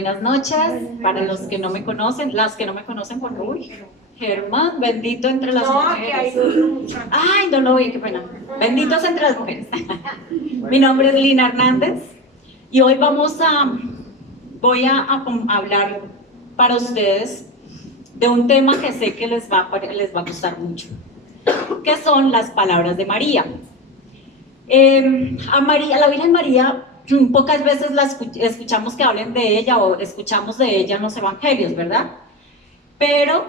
Buenas noches, para los que no me conocen, las que no me conocen, porque uy, Germán, bendito entre las mujeres. Ay, no lo vi, qué pena. Benditos entre las mujeres. Mi nombre es Lina Hernández y hoy voy a hablar para ustedes de un tema que sé que les va a gustar mucho, que son las palabras de María. A la Virgen María, pocas veces escuchamos que hablen de ella o escuchamos de ella en los evangelios, ¿verdad? Pero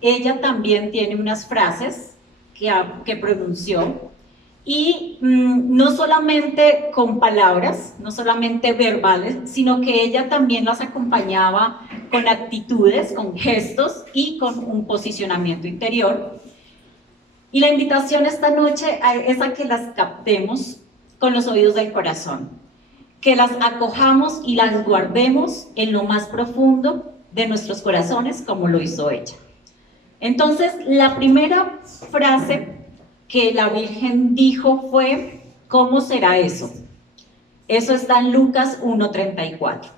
ella también tiene unas frases que pronunció y no solamente con palabras, no solamente verbales, sino que ella también las acompañaba con actitudes, con gestos y con un posicionamiento interior. Y la invitación esta noche es a que las captemos con los oídos del corazón, que las acojamos y las guardemos en lo más profundo de nuestros corazones, como lo hizo ella. Entonces, la primera frase que la Virgen dijo fue: ¿cómo será eso? Eso está en Lucas 1:34.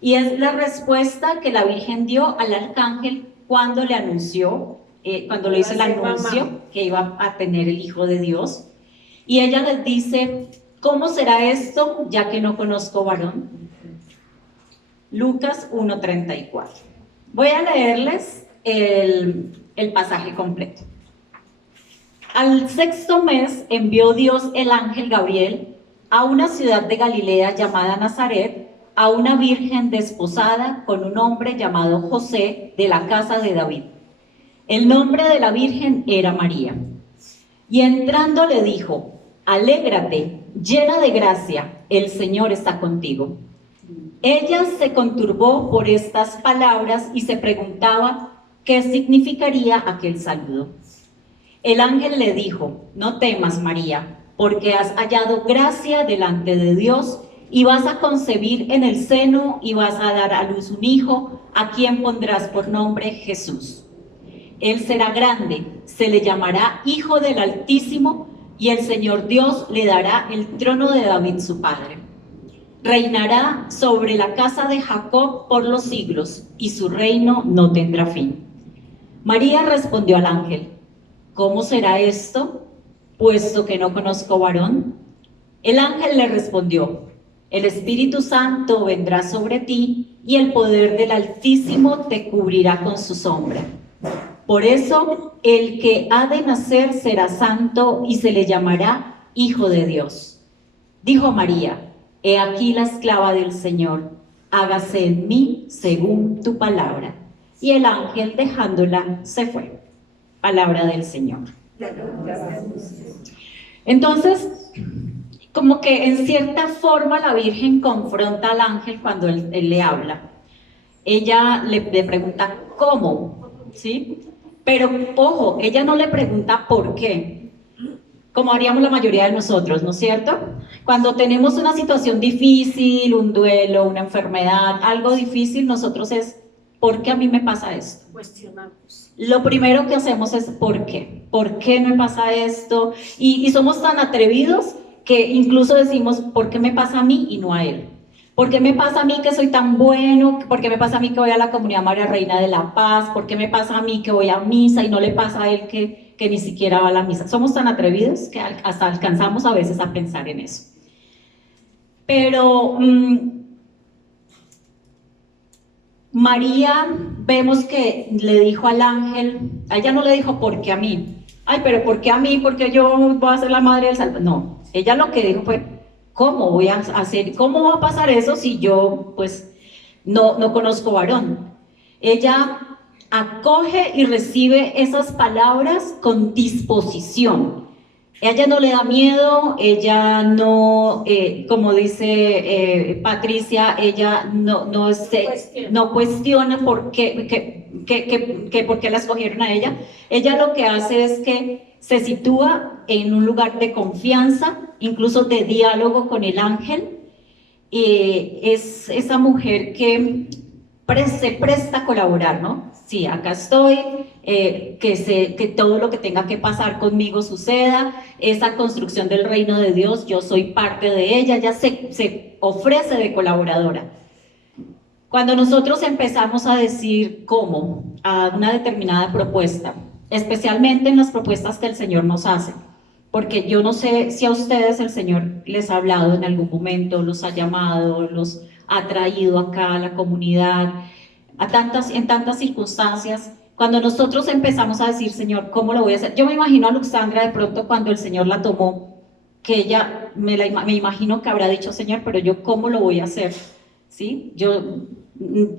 Y es la respuesta que la Virgen dio al arcángel cuando le anunció, cuando le hizo el anuncio que iba a tener el Hijo de Dios. Y ella les dice: ¿cómo será esto, ya que no conozco varón? Lucas 1:34. Voy a leerles el pasaje completo. Al sexto mes envió Dios el ángel Gabriel a una ciudad de Galilea llamada Nazaret, a una virgen desposada con un hombre llamado José, de la casa de David. El nombre de la virgen era María. Y entrando le dijo: alégrate, llena de gracia, el Señor está contigo. Ella se conturbó por estas palabras y se preguntaba qué significaría aquel saludo. El ángel le dijo: no temas, María, porque has hallado gracia delante de Dios, y vas a concebir en el seno y vas a dar a luz un hijo, a quien pondrás por nombre Jesús. Él será grande, se le llamará Hijo del Altísimo, y el Señor Dios le dará el trono de David su padre. Reinará sobre la casa de Jacob por los siglos, y su reino no tendrá fin. María respondió al ángel: ¿cómo será esto, puesto que no conozco varón? El ángel le respondió: el Espíritu Santo vendrá sobre ti, y el poder del Altísimo te cubrirá con su sombra. Por eso, el que ha de nacer será santo y se le llamará Hijo de Dios. Dijo María: he aquí la esclava del Señor, hágase en mí según tu palabra. Y el ángel, dejándola, se fue. Palabra del Señor. Entonces, como que en cierta forma la Virgen confronta al ángel cuando él le habla. Ella le pregunta ¿cómo? ¿Sí? Pero, ojo, ella no le pregunta por qué, como haríamos la mayoría de nosotros, ¿no es cierto? Cuando tenemos una situación difícil, un duelo, una enfermedad, algo difícil, nosotros es: ¿por qué a mí me pasa esto? Cuestionamos. Lo primero que hacemos es ¿por qué? ¿Por qué me pasa esto? Y somos tan atrevidos que incluso decimos: ¿por qué me pasa a mí y no a él? ¿Por qué me pasa a mí que soy tan bueno? ¿Por qué me pasa a mí que voy a la Comunidad María Reina de la Paz? ¿Por qué me pasa a mí que voy a misa y no le pasa a él que ni siquiera va a la misa? Somos tan atrevidos que hasta alcanzamos a veces a pensar en eso. Pero María, vemos que le dijo al ángel, a ella no le dijo ¿por qué a mí? Ay, pero ¿por qué a mí? ¿Por qué yo voy a ser la madre del Salvador? No, ella lo que dijo fue: ¿cómo voy a hacer? ¿Cómo va a pasar eso si yo pues no conozco varón? Ella acoge y recibe esas palabras con disposición. Ella no le da miedo, ella no, como dice Patricia, ella no cuestiona por qué la escogieron a ella. Ella lo que hace es que se sitúa en un lugar de confianza, incluso de diálogo con el ángel. Es esa mujer que se presta a colaborar, ¿no? Sí, acá estoy, que todo lo que tenga que pasar conmigo suceda, esa construcción del reino de Dios, yo soy parte de ella, ella se ofrece de colaboradora. Cuando nosotros empezamos a decir cómo a una determinada propuesta, especialmente en las propuestas que el Señor nos hace, porque yo no sé si a ustedes el Señor les ha hablado en algún momento, los ha llamado, los ha traído acá a la comunidad, en tantas circunstancias. Cuando nosotros empezamos a decir, Señor, ¿cómo lo voy a hacer? Yo me imagino a Luxandra de pronto cuando el Señor la tomó, que ella, me imagino que habrá dicho, Señor, pero yo ¿cómo lo voy a hacer? ¿Sí?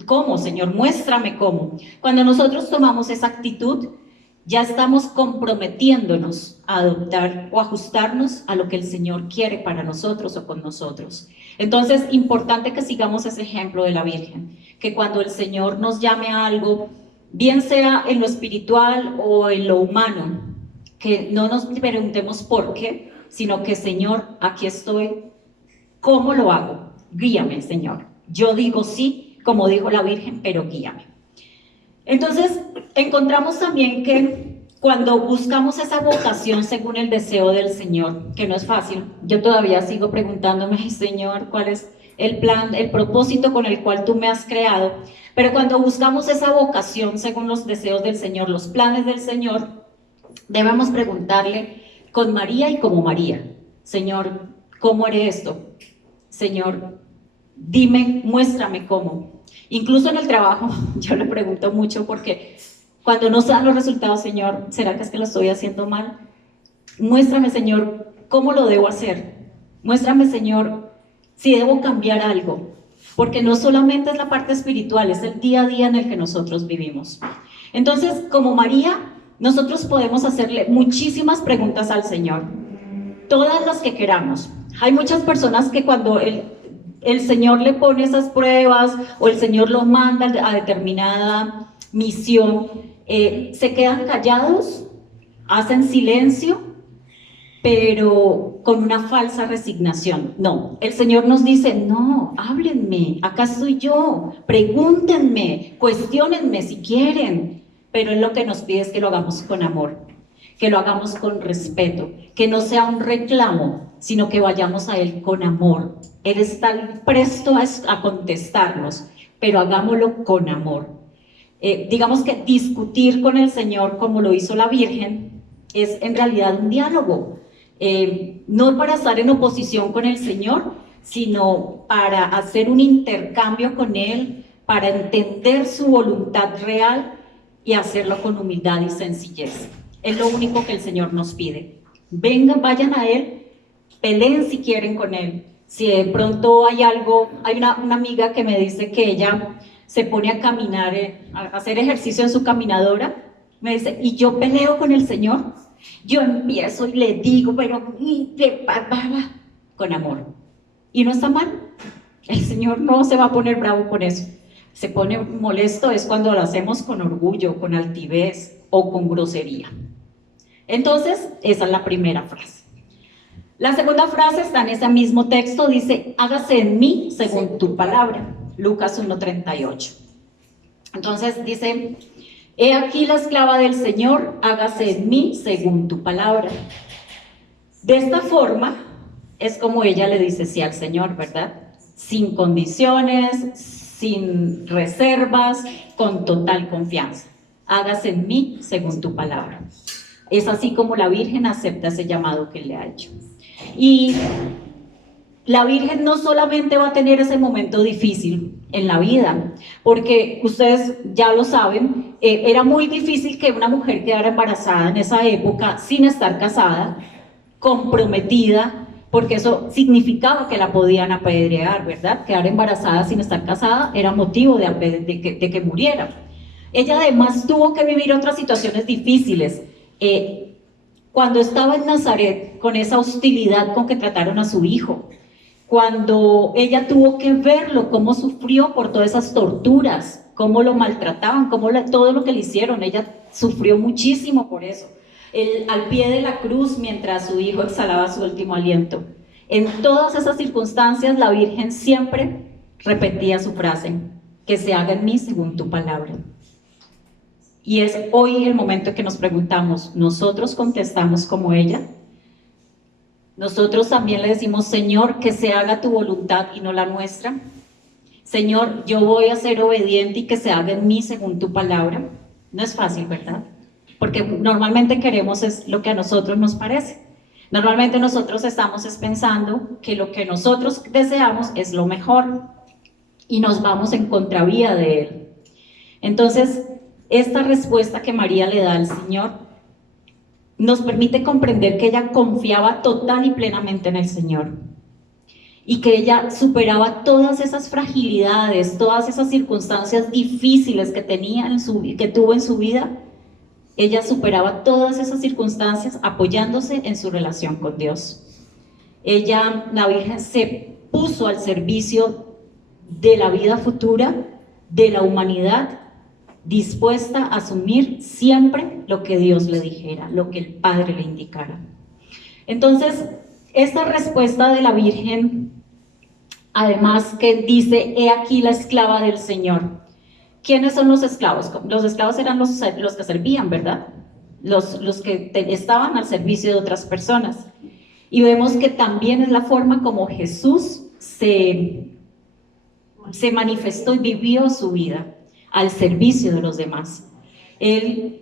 ¿Cómo, Señor? Muéstrame cómo. Cuando nosotros tomamos esa actitud, ya estamos comprometiéndonos a adoptar o ajustarnos a lo que el Señor quiere para nosotros o con nosotros. Entonces, importante que sigamos ese ejemplo de la Virgen, que cuando el Señor nos llame a algo, bien sea en lo espiritual o en lo humano, que no nos preguntemos por qué, sino que, Señor, aquí estoy, ¿cómo lo hago? Guíame, Señor. Yo digo sí, como dijo la Virgen, pero guíame. Entonces, encontramos también que cuando buscamos esa vocación según el deseo del Señor, que no es fácil, yo todavía sigo preguntándome, Señor, ¿cuál es el plan, el propósito con el cual tú me has creado? Pero cuando buscamos esa vocación según los deseos del Señor, los planes del Señor, debemos preguntarle con María y como María, Señor, ¿cómo haré esto? Señor, dime, muéstrame cómo. Incluso en el trabajo, yo le pregunto mucho porque cuando no se dan los resultados, Señor, ¿será que es que lo estoy haciendo mal? Muéstrame, Señor, cómo lo debo hacer. Muéstrame, Señor, si debo cambiar algo. Porque no solamente es la parte espiritual, es el día a día en el que nosotros vivimos. Entonces, como María, nosotros podemos hacerle muchísimas preguntas al Señor. Todas las que queramos. Hay muchas personas que cuando el Señor le pone esas pruebas o el Señor lo manda a determinada misión, se quedan callados, hacen silencio, pero con una falsa resignación. No, el Señor nos dice, no, háblenme, acá estoy yo, pregúntenme, cuestiónenme si quieren, pero Él lo que nos pide es que lo hagamos con amor, que lo hagamos con respeto, que no sea un reclamo, sino que vayamos a Él con amor. Él está presto a contestarnos, pero hagámoslo con amor. Digamos que discutir con el Señor, como lo hizo la Virgen, es en realidad un diálogo. No para estar en oposición con el Señor, sino para hacer un intercambio con Él, para entender su voluntad real y hacerlo con humildad y sencillez. Es lo único que el Señor nos pide. Vengan, vayan a Él, peleen si quieren con Él. Si de pronto hay algo, hay una amiga que me dice que ella se pone a caminar, a hacer ejercicio en su caminadora, me dice, ¿y yo peleo con el Señor? Yo empiezo y le digo, pero con amor. Y no está mal. El Señor no se va a poner bravo por eso. Se pone molesto es cuando lo hacemos con orgullo, con altivez o con grosería. Entonces, esa es la primera frase. La segunda frase está en ese mismo texto, dice, hágase en mí según tu palabra. Lucas 1:38. Entonces dice, he aquí la esclava del Señor, hágase en mí según tu palabra. De esta forma es como ella le dice sí al Señor, ¿verdad? Sin condiciones, sin reservas, con total confianza. Hágase en mí según tu palabra. Es así como la Virgen acepta ese llamado que Él le ha hecho. Y la Virgen no solamente va a tener ese momento difícil en la vida, porque ustedes ya lo saben, era muy difícil que una mujer quedara embarazada en esa época sin estar casada, comprometida, porque eso significaba que la podían apedrear, ¿verdad? Quedar embarazada sin estar casada era motivo de que muriera. Ella además tuvo que vivir otras situaciones difíciles. Cuando estaba en Nazaret, con esa hostilidad con que trataron a su hijo, cuando ella tuvo que verlo, cómo sufrió por todas esas torturas, cómo lo maltrataban, todo lo que le hicieron, ella sufrió muchísimo por eso. Al pie de la cruz, mientras su hijo exhalaba su último aliento. En todas esas circunstancias, la Virgen siempre repetía su frase, que se haga en mí según tu palabra. Y es hoy el momento en que nos preguntamos, ¿nosotros contestamos como ella? Nosotros también le decimos, Señor, que se haga tu voluntad y no la nuestra. Señor, yo voy a ser obediente y que se haga en mí según tu palabra. No es fácil, ¿verdad? Porque normalmente queremos es lo que a nosotros nos parece. Normalmente nosotros estamos pensando que lo que nosotros deseamos es lo mejor y nos vamos en contravía de Él. Entonces, esta respuesta que María le da al Señor nos permite comprender que ella confiaba total y plenamente en el Señor y que ella superaba todas esas fragilidades, todas esas circunstancias difíciles que tuvo en su vida. Ella superaba todas esas circunstancias apoyándose en su relación con Dios. La Virgen, se puso al servicio de la vida futura, de la humanidad, dispuesta a asumir siempre lo que Dios le dijera, lo que el Padre le indicara. Entonces, esta respuesta de la Virgen, además que dice, he aquí la esclava del Señor. ¿Quiénes son los esclavos? Los esclavos eran los que servían, ¿verdad? Los que estaban al servicio de otras personas. Y vemos que también es la forma como Jesús se manifestó y vivió su vida al servicio de los demás. Él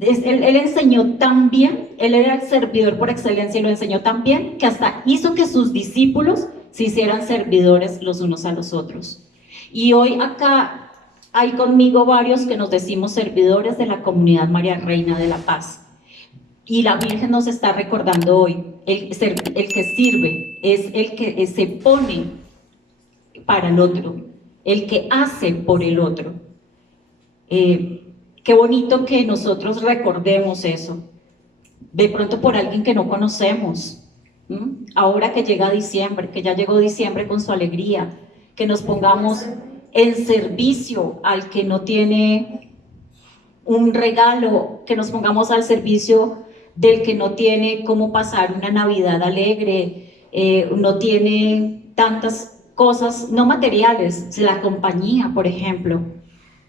enseñó tan bien, él era el servidor por excelencia y lo enseñó tan bien que hasta hizo que sus discípulos se hicieran servidores los unos a los otros. Y hoy acá hay conmigo varios que nos decimos servidores de la comunidad María Reina de la Paz. Y la Virgen nos está recordando hoy, el que sirve es el que se pone para el otro, el que hace por el otro. Qué bonito que nosotros recordemos eso, de pronto por alguien que no conocemos. Ahora que llega diciembre, que ya llegó diciembre con su alegría, que nos pongamos en servicio al que no tiene un regalo, que nos pongamos al servicio del que no tiene cómo pasar una Navidad alegre, no tiene tantas cosas no materiales, la compañía, por ejemplo,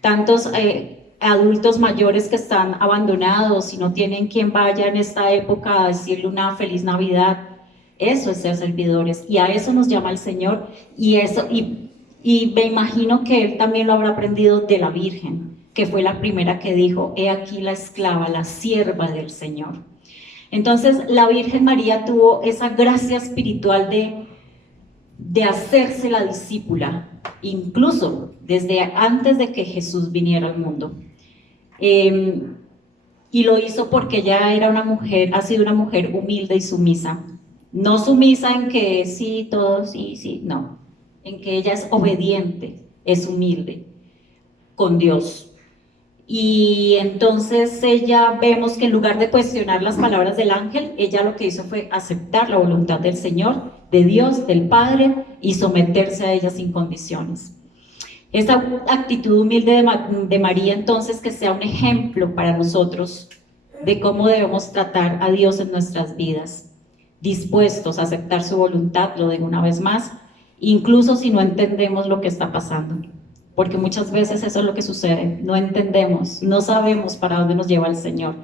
tantos adultos mayores que están abandonados y no tienen quien vaya en esta época a decirle una feliz Navidad. Eso es ser servidores, y a eso nos llama el Señor, y me imagino que Él también lo habrá aprendido de la Virgen, que fue la primera que dijo, he aquí la esclava, la sierva del Señor. Entonces la Virgen María tuvo esa gracia espiritual de hacerse la discípula, incluso desde antes de que Jesús viniera al mundo. Y lo hizo porque ella era una mujer, ha sido una mujer humilde y sumisa. No sumisa en que sí, todo, sí, no. En que ella es obediente, es humilde con Dios. Y entonces ella, vemos que en lugar de cuestionar las palabras del ángel, ella lo que hizo fue aceptar la voluntad del Señor, de Dios, del Padre, y someterse a ella sin condiciones. Esta actitud humilde de María, entonces, que sea un ejemplo para nosotros de cómo debemos tratar a Dios en nuestras vidas, dispuestos a aceptar su voluntad, lo digo una vez más, incluso si no entendemos lo que está pasando. Porque muchas veces eso es lo que sucede, no entendemos, no sabemos para dónde nos lleva el Señor,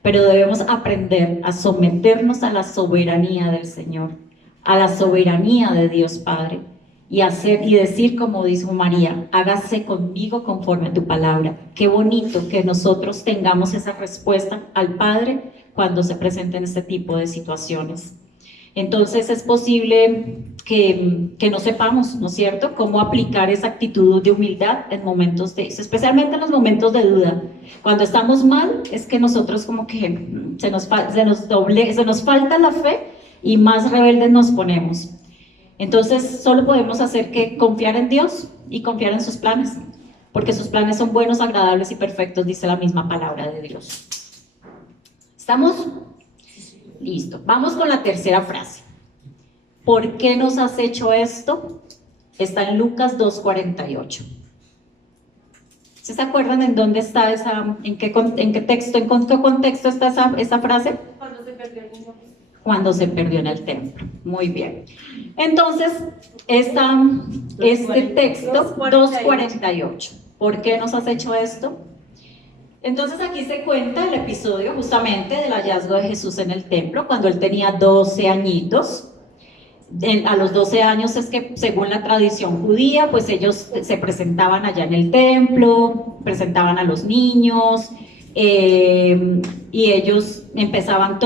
pero debemos aprender a someternos a la soberanía del Señor, a la soberanía de Dios Padre, y decir como dijo María, hágase conmigo conforme a tu palabra. Qué bonito que nosotros tengamos esa respuesta al Padre cuando se presenten este tipo de situaciones. Entonces es posible que no sepamos, ¿no es cierto?, cómo aplicar esa actitud de humildad en momentos especialmente en los momentos de duda. Cuando estamos mal, es que nosotros como que se nos falta la fe y más rebeldes nos ponemos. Entonces solo podemos hacer que confiar en Dios y confiar en sus planes, porque sus planes son buenos, agradables y perfectos, dice la misma palabra de Dios. ¿Estamos? Listo, vamos con la tercera frase. ¿Por qué nos has hecho esto? Está en Lucas 2:48. ¿Se acuerdan en dónde está en qué texto, en qué contexto está esa frase? Cuando se perdió el niño. Cuando se perdió en el templo. Muy bien. Entonces, este texto 2:48. ¿Por qué nos has hecho esto? Entonces aquí se cuenta el episodio justamente del hallazgo de Jesús en el templo, cuando él tenía 12 añitos. A los 12 años es que, según la tradición judía, pues ellos se presentaban allá en el templo, presentaban a los niños, y ellos empezaban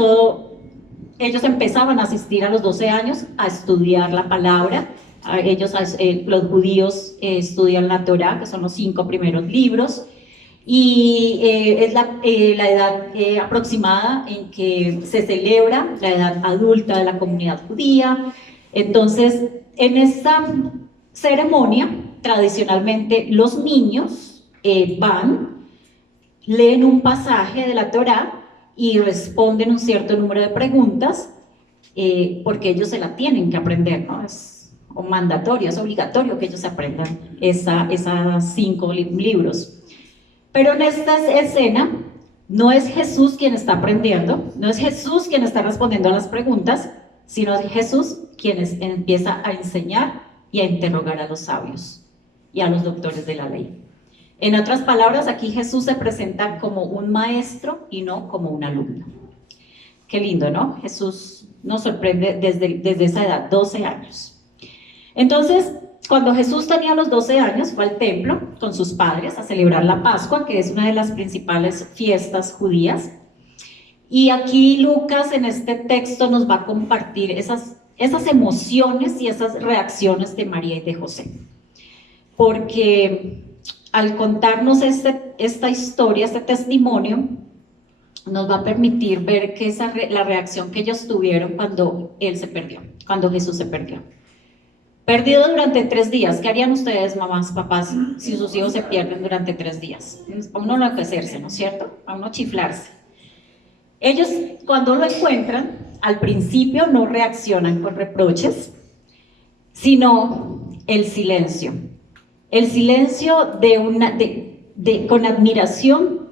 a asistir a los 12 años a estudiar la palabra. Los judíos estudian la Torá, que son los 5 primeros libros, y es la edad aproximada en que se celebra la edad adulta de la comunidad judía. Entonces, en esta ceremonia, tradicionalmente los niños van, leen un pasaje de la Torá y responden un cierto número de preguntas, porque ellos se la tienen que aprender, ¿no? Es mandatorio, es obligatorio que ellos aprendan esas 5 libros. Pero en esta escena no es Jesús quien está aprendiendo, no es Jesús quien está respondiendo a las preguntas, sino es Jesús quien empieza a enseñar y a interrogar a los sabios y a los doctores de la ley. En otras palabras, aquí Jesús se presenta como un maestro y no como un alumno. Qué lindo, ¿no? Jesús nos sorprende desde esa edad, 12 años. Entonces, cuando Jesús tenía los 12 años, fue al templo con sus padres a celebrar la Pascua, que es una de las principales fiestas judías. Y aquí Lucas, en este texto, nos va a compartir esas emociones y esas reacciones de María y de José. Porque al contarnos esta historia, este testimonio, nos va a permitir ver que la reacción que ellos tuvieron cuando Jesús se perdió. Perdido durante 3 días. ¿Qué harían ustedes, mamás, papás, si sus hijos se pierden durante 3 días? A uno enloquecerse, ¿no es cierto? A uno chiflarse. Ellos, cuando lo encuentran, al principio no reaccionan con reproches, sino el silencio. El silencio con admiración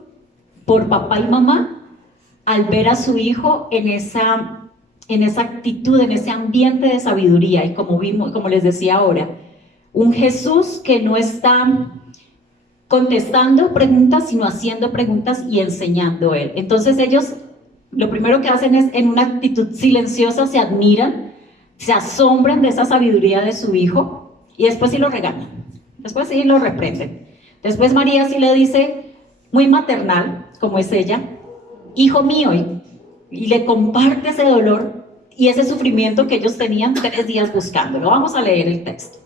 por papá y mamá al ver a su hijo en esa actitud, en ese ambiente de sabiduría. Y como les decía ahora, un Jesús que no está contestando preguntas, sino haciendo preguntas y enseñando él. Entonces ellos lo primero que hacen es, en una actitud silenciosa, se admiran, se asombran de esa sabiduría de su hijo, y después sí lo regañan, después sí lo reprenden. Después María sí le dice, muy maternal como es ella, hijo mío, y le comparte ese dolor y ese sufrimiento que ellos tenían 3 días buscándolo. Vamos a leer el texto.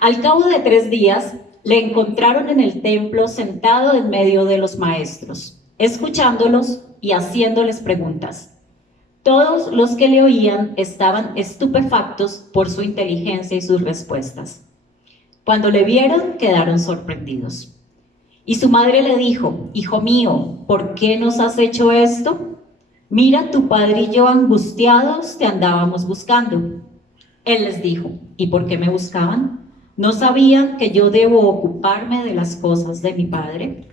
Al cabo de 3 días, le encontraron en el templo sentado en medio de los maestros, escuchándolos y haciéndoles preguntas. Todos los que le oían estaban estupefactos por su inteligencia y sus respuestas. Cuando le vieron, quedaron sorprendidos. Y su madre le dijo, hijo mío, ¿por qué nos has hecho esto? Mira, tu padre y yo angustiados te andábamos buscando. Él les dijo, ¿y por qué me buscaban? ¿No sabían que yo debo ocuparme de las cosas de mi padre?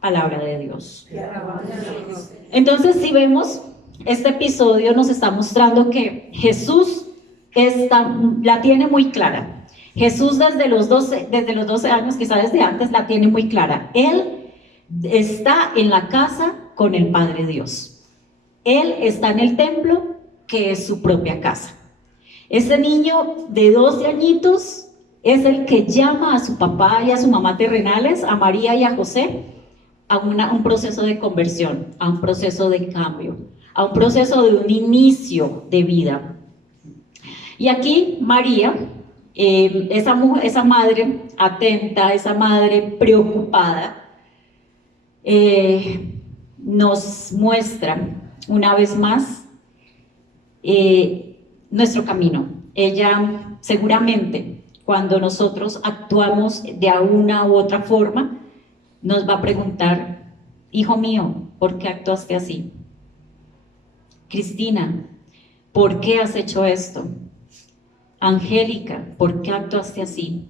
Palabra de Dios. Entonces, si vemos, este episodio nos está mostrando que Jesús la tiene muy clara. Jesús desde los 12 años, quizás desde antes, la tiene muy clara. Él está en la casa con el Padre Dios. Él está en el templo, que es su propia casa. Ese niño de 12 añitos es el que llama a su papá y a su mamá terrenales, a María y a José, a un proceso de conversión, a un proceso de cambio, a un proceso de un inicio de vida. Y aquí María, esa madre atenta, esa madre preocupada, nos muestra una vez más nuestro camino. Ella seguramente, cuando nosotros actuamos de una u otra forma, nos va a preguntar, hijo mío, ¿por qué actuaste así? Cristina, ¿por qué has hecho esto? Angélica, ¿por qué actuaste así?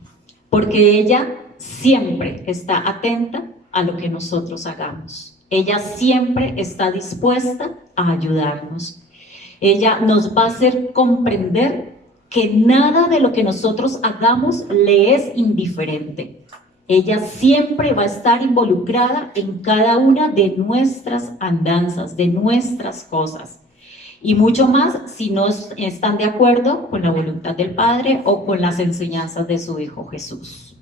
Porque ella siempre está atenta a lo que nosotros hagamos. Ella siempre está dispuesta a ayudarnos. Ella nos va a hacer comprender que nada de lo que nosotros hagamos le es indiferente. Ella siempre va a estar involucrada en cada una de nuestras andanzas, de nuestras cosas. y mucho más si no están de acuerdo con la voluntad del Padre o con las enseñanzas de su Hijo Jesús.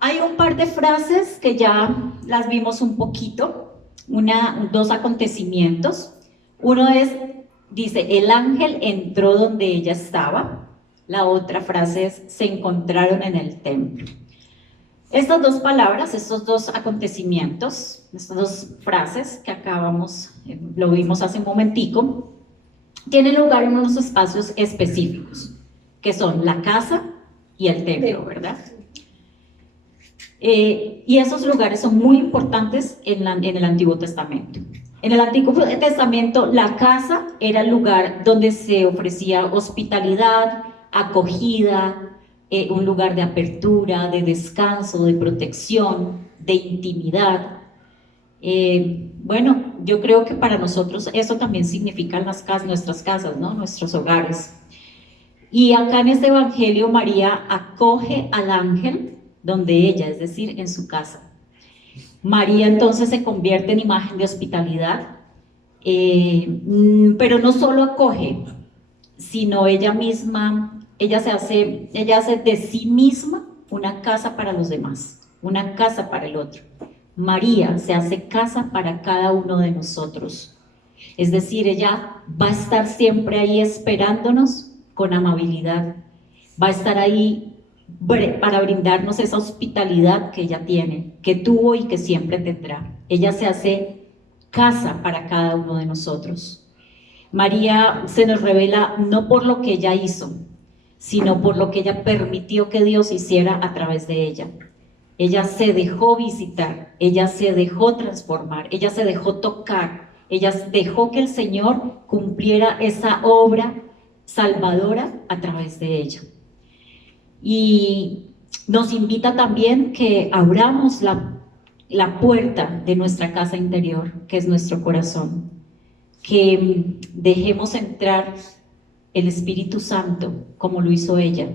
Hay un par de frases que ya las vimos un poquito, dos acontecimientos. Uno dice, el ángel entró donde ella estaba. La otra frase es, se encontraron en el templo. Estas dos palabras, estos dos acontecimientos, estas dos frases que lo vimos hace un momentico, tienen lugar en unos espacios específicos, que son la casa y el templo, ¿verdad? Y esos lugares son muy importantes en el Antiguo Testamento. En el Antiguo Testamento, la casa era el lugar donde se ofrecía hospitalidad, acogida, un lugar de apertura, de descanso, de protección, de intimidad. Bueno, yo creo que para nosotros eso también significa nuestras casas, ¿no? Nuestros hogares. Y acá en este Evangelio, María acoge al ángel donde ella, es decir, en su casa. María entonces se convierte en imagen de hospitalidad, pero no solo acoge, sino ella hace de sí misma una casa para los demás, una casa para el otro. María se hace casa para cada uno de nosotros. Es decir, ella va a estar siempre ahí esperándonos con amabilidad, va a estar ahí para brindarnos esa hospitalidad que ella tiene, que tuvo y que siempre tendrá. Ella se hace casa para cada uno de nosotros. María se nos revela no por lo que ella hizo, sino por lo que ella permitió que Dios hiciera a través de ella. Ella se dejó visitar, ella se dejó transformar, ella se dejó tocar, ella dejó que el Señor cumpliera esa obra salvadora a través de ella. Y nos invita también que abramos la puerta de nuestra casa interior, que es nuestro corazón, que dejemos entrar el Espíritu Santo como lo hizo ella,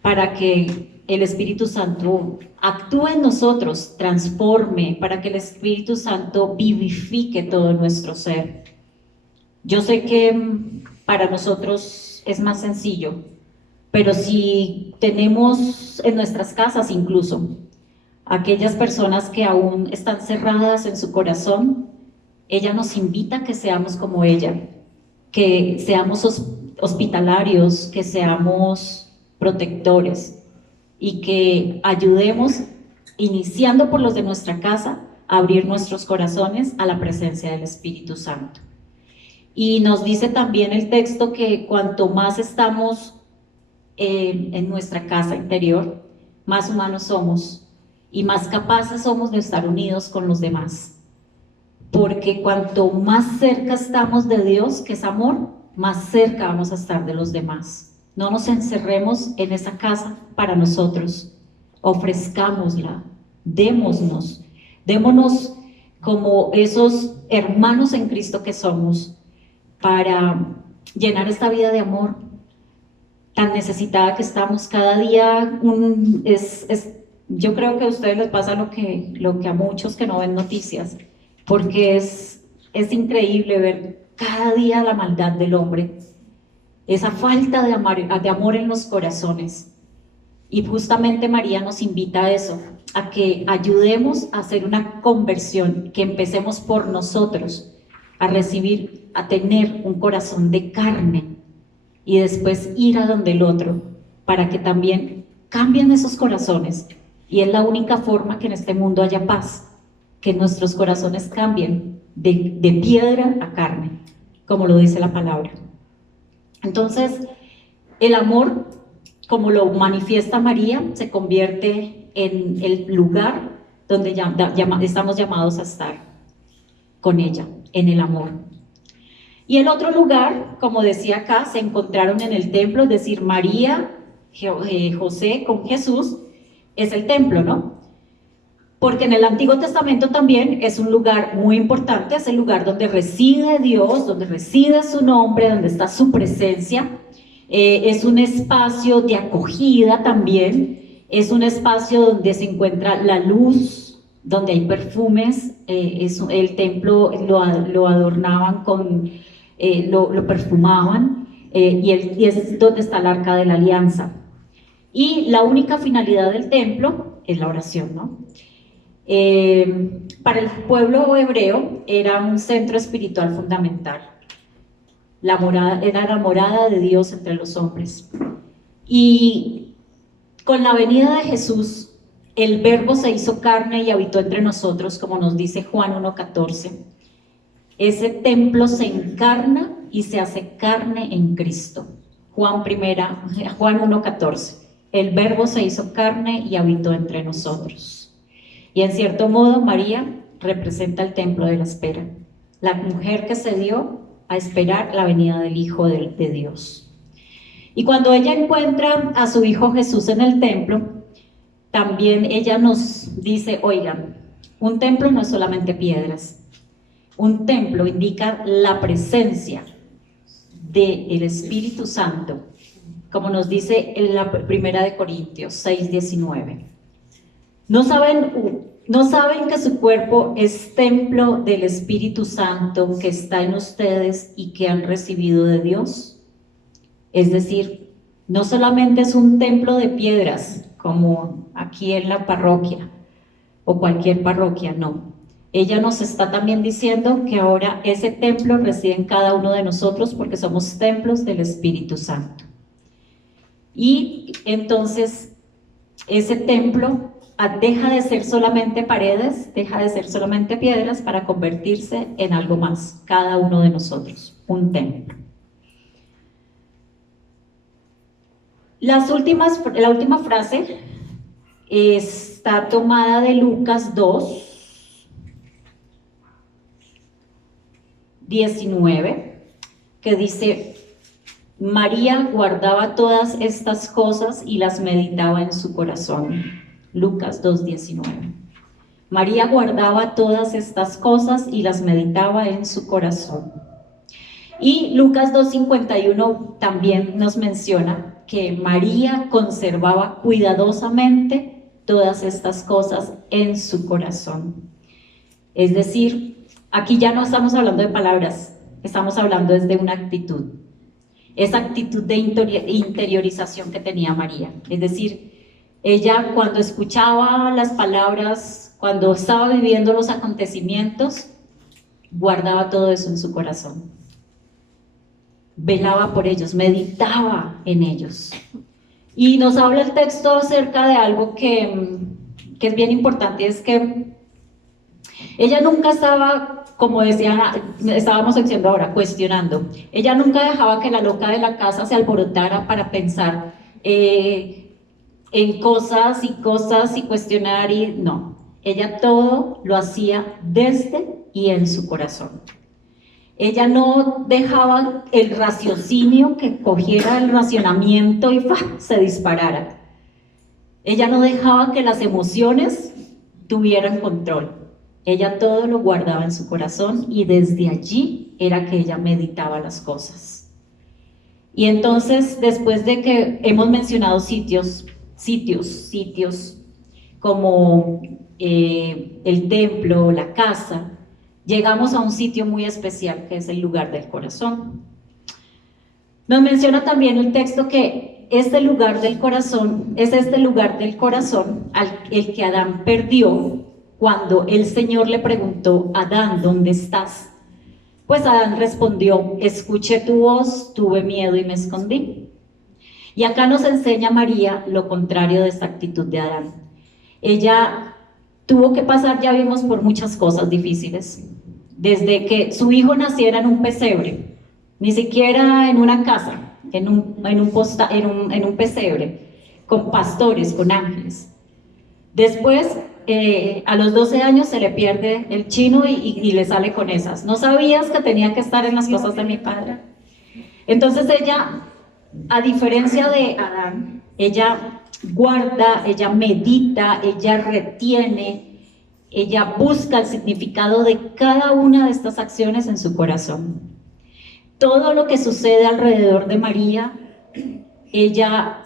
para que el Espíritu Santo actúe en nosotros, transforme, para que el Espíritu Santo vivifique todo nuestro ser. Yo sé que para nosotros es más sencillo, pero si tenemos en nuestras casas incluso aquellas personas que aún están cerradas en su corazón, ella nos invita a que seamos como ella, que seamos hospitalarios, que seamos protectores y que ayudemos, iniciando por los de nuestra casa, a abrir nuestros corazones a la presencia del Espíritu Santo. Y nos dice también el texto que cuanto más estamos en nuestra casa interior, más humanos somos y más capaces somos de estar unidos con los demás, porque cuanto más cerca estamos de Dios, que es amor, más cerca vamos a estar de los demás. No nos encerremos en esa casa para nosotros, ofrezcámosla, démonos como esos hermanos en Cristo que somos, para llenar esta vida de amor tan necesitada que estamos cada día. Yo creo que a ustedes les pasa lo que a muchos que no ven noticias, porque es increíble ver cada día la maldad del hombre, esa falta de amor en los corazones. Y justamente María nos invita a eso, a que ayudemos a hacer una conversión, que empecemos por nosotros, a recibir, a tener un corazón de carne, y después ir a donde el otro, para que también cambien esos corazones. Y es la única forma que en este mundo haya paz, que nuestros corazones cambien de piedra a carne, como lo dice la palabra. Entonces, el amor, como lo manifiesta María, se convierte en el lugar donde estamos llamados a estar con ella, en el amor. Y el otro lugar, como decía acá, se encontraron en el templo, es decir, María, José con Jesús, es el templo, ¿no? Porque en el Antiguo Testamento también es un lugar muy importante, es el lugar donde reside Dios, donde reside su nombre, donde está su presencia. Es un espacio de acogida también, es un espacio donde se encuentra la luz, donde hay perfumes, el templo lo adornaban lo perfumaban, y es donde está el arca de la alianza. Y la única finalidad del templo es la oración, ¿no? Para el pueblo hebreo era un centro espiritual fundamental. Era la morada de Dios entre los hombres. Y con la venida de Jesús, el Verbo se hizo carne y habitó entre nosotros, como nos dice Juan 1:14. Ese templo se encarna y se hace carne en Cristo. Juan 1:14. El Verbo se hizo carne y habitó entre nosotros. Y en cierto modo María representa el templo de la espera, la mujer que se dio a esperar la venida del Hijo de Dios. Y cuando ella encuentra a su Hijo Jesús en el templo, también ella nos dice, oigan, un templo no es solamente piedras, un templo indica la presencia del Espíritu Santo, como nos dice en la primera de Corintios 6:19. ¿No saben que su cuerpo es templo del Espíritu Santo que está en ustedes y que han recibido de Dios? Es decir, no solamente es un templo de piedras, como aquí en la parroquia o cualquier parroquia, no. Ella nos está también diciendo que ahora ese templo reside en cada uno de nosotros porque somos templos del Espíritu Santo. Y entonces ese templo deja de ser solamente paredes, deja de ser solamente piedras para convertirse en algo más, cada uno de nosotros, un templo. La última frase está tomada de Lucas 2:19, que dice: María guardaba todas estas cosas y las meditaba en su corazón. Lucas 2:19. María guardaba todas estas cosas y las meditaba en su corazón. Y Lucas 2:51 también nos menciona que María conservaba cuidadosamente todas estas cosas en su corazón. Es decir, aquí ya no estamos hablando de palabras, estamos hablando desde una actitud. Esa actitud de interiorización que tenía María. Es decir, ella cuando escuchaba las palabras, cuando estaba viviendo los acontecimientos, guardaba todo eso en su corazón. Velaba por ellos, meditaba en ellos. Y nos habla el texto acerca de algo que es bien importante, es que ella nunca estaba, como estábamos diciendo ahora, cuestionando. Ella nunca dejaba que la loca de la casa se alborotara para pensar en cosas y cuestionar, y no. Ella todo lo hacía desde y en su corazón. Ella no dejaba el raciocinio que cogiera el racionamiento y se disparara. Ella no dejaba que las emociones tuvieran control. Ella todo lo guardaba en su corazón y desde allí era que ella meditaba las cosas. Y entonces, después de que hemos mencionado sitios como el templo, la casa, llegamos a un sitio muy especial que es el lugar del corazón. Nos menciona también el texto que este lugar del corazón es el que Adán perdió cuando el Señor le preguntó: Adán, ¿dónde estás? Pues Adán respondió: escuché tu voz, tuve miedo y me escondí. Y acá nos enseña María lo contrario de esta actitud de Adán. Ella tuvo que pasar, ya vimos, por muchas cosas difíciles. Desde que su hijo naciera en un pesebre, ni siquiera en una casa, en un pesebre, con pastores, con ángeles. Después, a los 12 años se le pierde el chino y le sale con esas. ¿No sabías que tenía que estar en las cosas de mi padre? Entonces ella, a diferencia de Adán, ella guarda, ella medita, ella retiene, ella busca el significado de cada una de estas acciones en su corazón. Todo lo que sucede alrededor de María, ella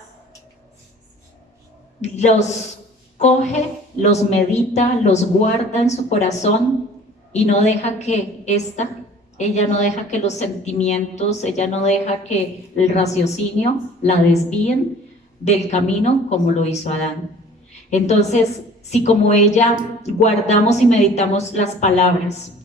los coge, los medita, los guarda en su corazón y no deja que ella no deja que los sentimientos, ella no deja que el raciocinio la desvíen del camino como lo hizo Adán. Entonces, si como ella guardamos y meditamos las palabras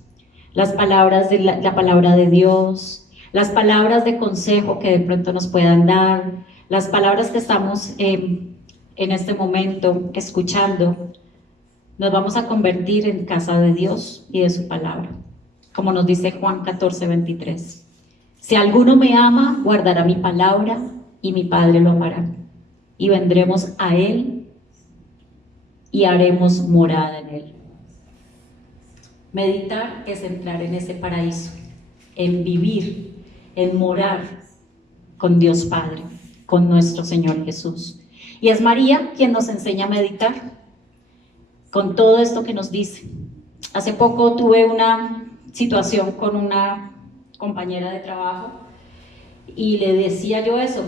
de la palabra de Dios, las palabras de consejo que de pronto nos puedan dar, las palabras que estamos en este momento escuchando, nos vamos a convertir en casa de Dios y de su palabra, como nos dice Juan 14:23. Si alguno me ama, guardará mi palabra y mi Padre lo amará. Y vendremos a Él y haremos morada en Él. Meditar es entrar en ese paraíso, en vivir, en morar con Dios Padre, con nuestro Señor Jesús. Y es María quien nos enseña a meditar con todo esto que nos dice. Hace poco tuve una situación con una compañera de trabajo y le decía yo eso,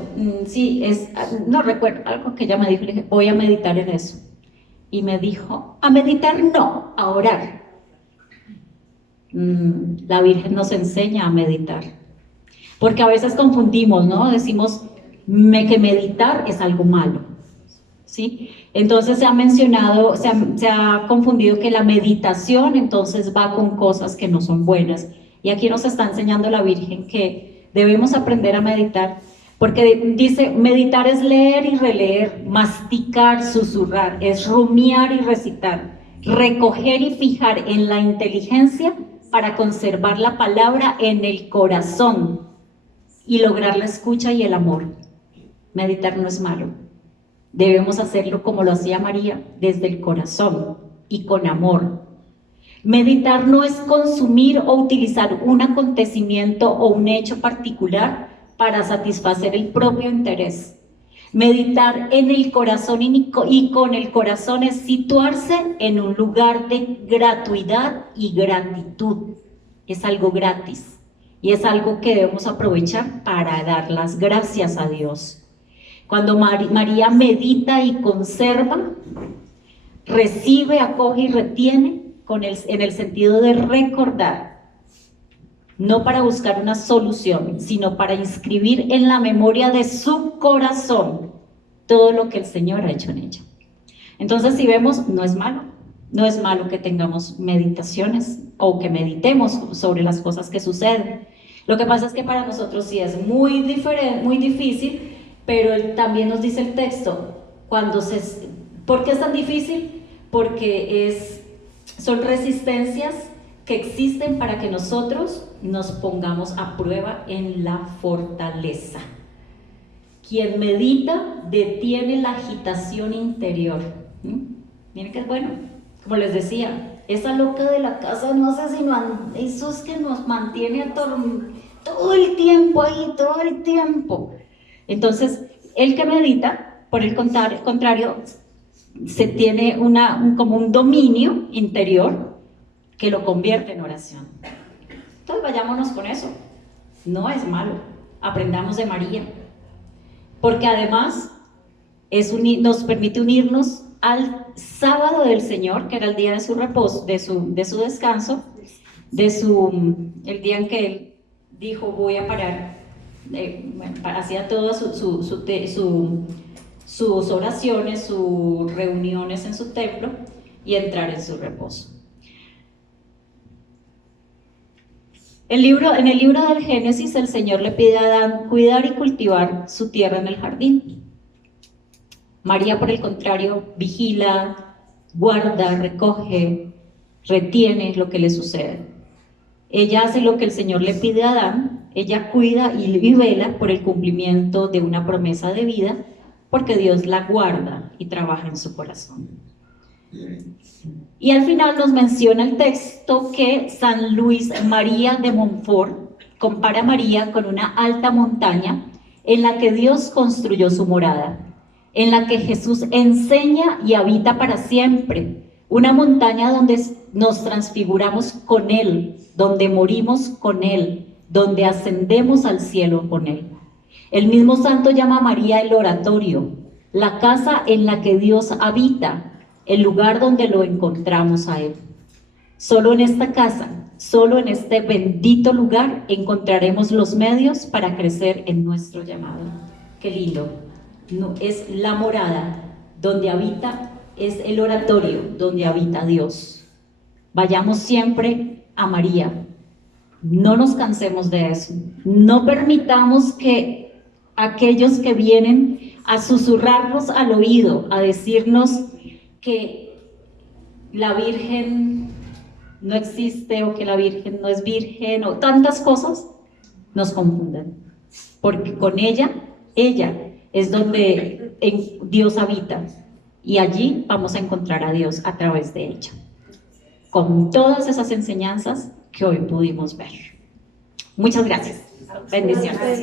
no recuerdo, algo que ella me dijo, le dije, voy a meditar en eso. Y me dijo, a meditar no, a orar. La Virgen nos enseña a meditar, porque a veces confundimos, ¿no? Decimos que meditar es algo malo, ¿sí? Entonces se ha mencionado, se ha confundido que la meditación entonces va con cosas que no son buenas. Y aquí nos está enseñando la Virgen que debemos aprender a meditar, porque dice, meditar es leer y releer, masticar, susurrar, es rumiar y recitar, recoger y fijar en la inteligencia para conservar la palabra en el corazón y lograr la escucha y el amor. Meditar no es malo. Debemos hacerlo como lo hacía María, desde el corazón y con amor. Meditar no es consumir o utilizar un acontecimiento o un hecho particular para satisfacer el propio interés. Meditar en el corazón y con el corazón es situarse en un lugar de gratuidad y gratitud. Es algo gratis y es algo que debemos aprovechar para dar las gracias a Dios. Cuando María medita y conserva, recibe, acoge y retiene en el sentido de recordar, no para buscar una solución, sino para inscribir en la memoria de su corazón todo lo que el Señor ha hecho en ella. Entonces, si vemos, no es malo que tengamos meditaciones o que meditemos sobre las cosas que suceden. Lo que pasa es que para nosotros sí es muy difícil, pero también nos dice el texto, ¿por qué es tan difícil? Porque son resistencias que existen para que nosotros nos pongamos a prueba en la fortaleza. Quien medita detiene la agitación interior. Miren que es bueno, como les decía, esa loca de la casa, no sé si eso es que nos mantiene todo el tiempo ahí, todo el tiempo. Entonces, el que medita, por el contrario, se tiene como un dominio interior que lo convierte en oración. Entonces vayámonos con eso. No es malo. Aprendamos de María. Porque además nos permite unirnos al sábado del Señor, que era el día de su reposo, de su descanso, el día en que Él dijo, voy a parar. Hacía todas sus oraciones, sus reuniones en su templo y entrar en su reposo. En el libro del Génesis, el Señor le pide a Adán cuidar y cultivar su tierra en el jardín. María, por el contrario, vigila, guarda, recoge, retiene lo que le sucede. Ella hace lo que el Señor le pide a Adán, ella cuida y vela por el cumplimiento de una promesa de vida, porque Dios la guarda y trabaja en su corazón. Y al final nos menciona el texto que San Luis María de Montfort compara a María con una alta montaña en la que Dios construyó su morada, en la que Jesús enseña y habita para siempre, una montaña donde nos transfiguramos con Él, donde morimos con Él, donde ascendemos al cielo con Él. El mismo santo llama a María el oratorio, la casa en la que Dios habita, el lugar donde lo encontramos a Él. Solo en esta casa, solo en este bendito lugar encontraremos los medios para crecer en nuestro llamado. Qué lindo. No, es la morada donde habita, es el oratorio donde habita Dios. Vayamos siempre a María. No nos cansemos de eso. No permitamos que aquellos que vienen a susurrarnos al oído, a decirnos que la Virgen no existe o que la Virgen no es virgen o tantas cosas, nos confunden. Porque con ella es donde Dios habita y allí vamos a encontrar a Dios a través de ella. Con todas esas enseñanzas que hoy pudimos ver. Muchas gracias. Bendiciones.